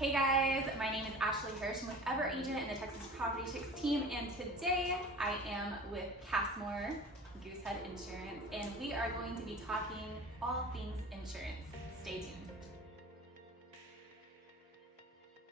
Hey guys, my name is Ashley Hirsch. I'm with Ever Agent in the Texas Property Chicks team, and today I am with cass.moore, Goosehead Insurance, and we are going to be talking all things insurance. Stay tuned.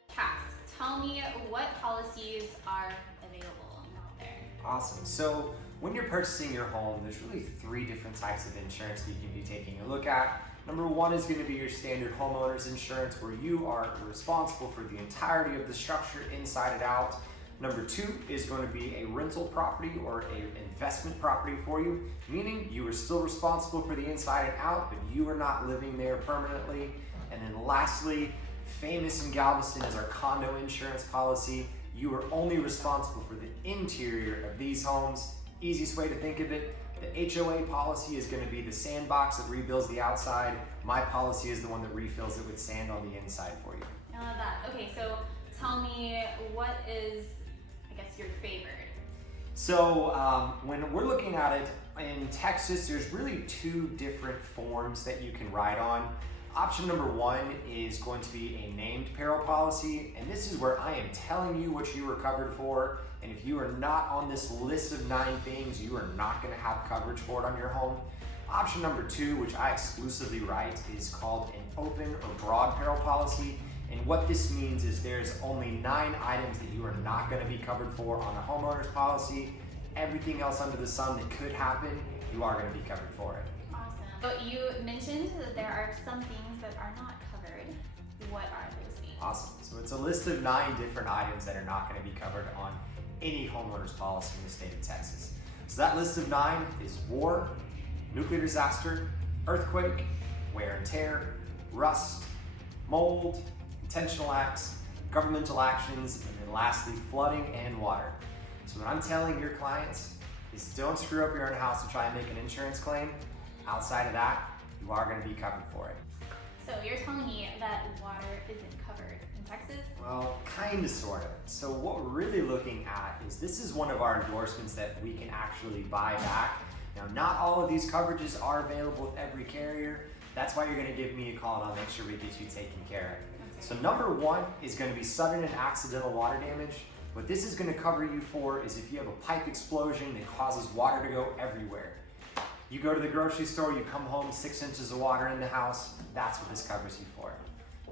Cass, tell me what policies are available out there. Awesome. So when you're purchasing your home, there's really three different types of insurance that you can be taking a look at. Number one is going to be your standard homeowner's insurance, where you are responsible for the entirety of the structure inside and out. Number two is going to be a rental property or an investment property for you, meaning you are still responsible for the inside and out, but you are not living there permanently. And then lastly, famous in Galveston is our condo insurance policy. You are only responsible for the interior of these homes. Easiest way to think of it, the HOA policy is going to be the sandbox that rebuilds the outside. My policy is the one that refills it with sand on the inside for you. I love that. Okay, so tell me, what is, I guess, your favorite? So when we're looking at it in Texas, there's really two different forms that you can ride on. Option number one is going to be a named peril policy, and this is where I am telling you what you are covered for, and if you are not on this list of 9 things, you are not going to have coverage for it on your home. Option number two, which I exclusively write, is called an open or broad peril policy, and what this means is there's only 9 items that you are not going to be covered for on a homeowner's policy. Everything else under the sun that could happen, you are going to be covered for it. So you mentioned that there are some things that are not covered. What are those things? Awesome. So it's a list of 9 different items that are not going to be covered on any homeowner's policy in the state of Texas. So that list of 9 is war, nuclear disaster, earthquake, wear and tear, rust, mold, intentional acts, governmental actions, and then lastly, flooding and water. So what I'm telling your clients is don't screw up your own house to try and make an insurance claim. Outside of that, you are going to be covered for it. So you're telling me that water isn't covered in Texas? Well, kind of, sort of. So what we're really looking at is this is one of our endorsements that we can actually buy back. Now, not all of these coverages are available with every carrier. That's why you're going to give me a call and I'll make sure we get you taken care of. So number one is going to be sudden and accidental water damage. What this is going to cover you for is if you have a pipe explosion that causes water to go everywhere. You go to the grocery store, you come home 6 inches of water in the house, that's what this covers you for.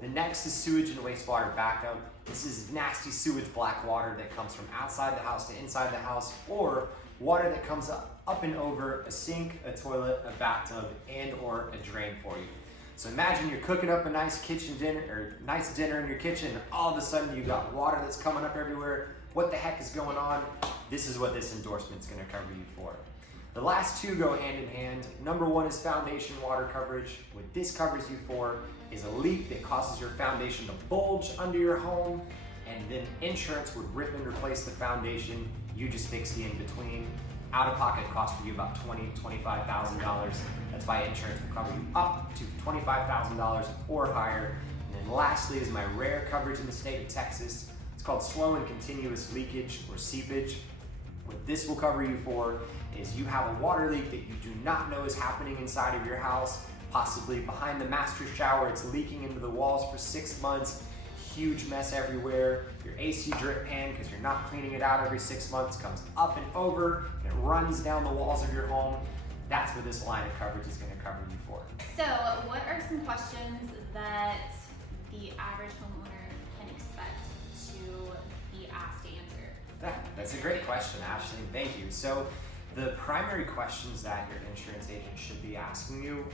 The next is sewage and wastewater backup. This is nasty sewage black water that comes from outside the house to inside the house, or water that comes up and over a sink, a toilet, a bathtub, and or a drain for you. So imagine you're cooking up a nice dinner in your kitchen, and all of a sudden you got water that's coming up everywhere. What the heck is going on? This is what this endorsement is going to cover you for. The last 2 go hand in hand. Number one is foundation water coverage. What this covers you for is a leak that causes your foundation to bulge under your home, and then insurance would rip and replace the foundation. You just fix the in-between. Out-of-pocket cost for you about $20,000 to $25,000. That's why insurance will cover you up to $25,000 or higher. And then lastly is my rare coverage in the state of Texas. It's called slow and continuous leakage or seepage. What this will cover you for is you have a water leak that you do not know is happening inside of your house, possibly behind the master shower. It's leaking into the walls for 6 months, huge mess everywhere. Your AC drip pan, because you're not cleaning it out every 6 months, comes up and over and it runs down the walls of your home. That's what this line of coverage is going to cover you for. So what are some questions that the average homeowner can expect to be asked to answer? That's a great question, Ashley. Thank you. So the primary questions that your insurance agent should be asking you,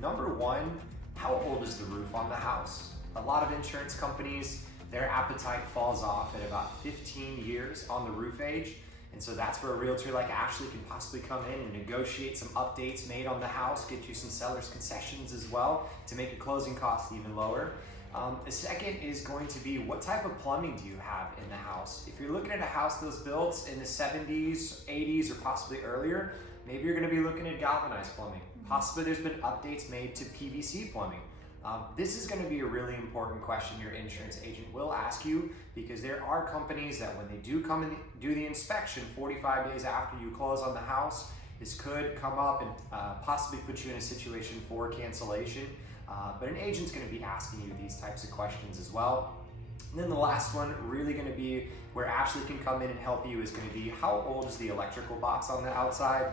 number one, how old is the roof on the house? A lot of insurance companies, their appetite falls off at about 15 years on the roof age. And so that's where a realtor like Ashley can possibly come in and negotiate some updates made on the house, get you some seller's concessions as well to make your closing costs even lower. The second is going to be, what type of plumbing do you have in the house? If you're looking at a house that was built in the 70s, 80s, or possibly earlier, maybe you're going to be looking at galvanized plumbing. Possibly there's been updates made to PVC plumbing. This is going to be a really important question your insurance agent will ask you, because there are companies that when they do come and do the inspection 45 days after you close on the house, this could come up and possibly put you in a situation for cancellation. But an agent's going to be asking you these types of questions as well. And then the last one, really going to be where Ashley can come in and help you, is going to be how old is the electrical box on the outside?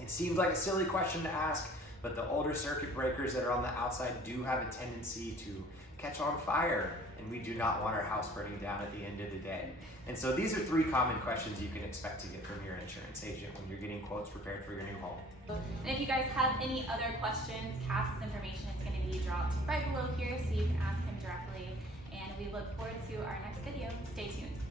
It seems like a silly question to ask, but the older circuit breakers that are on the outside do have a tendency to catch on fire, and we do not want our house burning down at the end of the day. And so these are 3 common questions you can expect to get from your insurance agent when you're getting quotes prepared for your new home. And if you guys have any other questions, Cass's information is going to be dropped right below here so you can ask him directly. And we look forward to our next video. Stay tuned.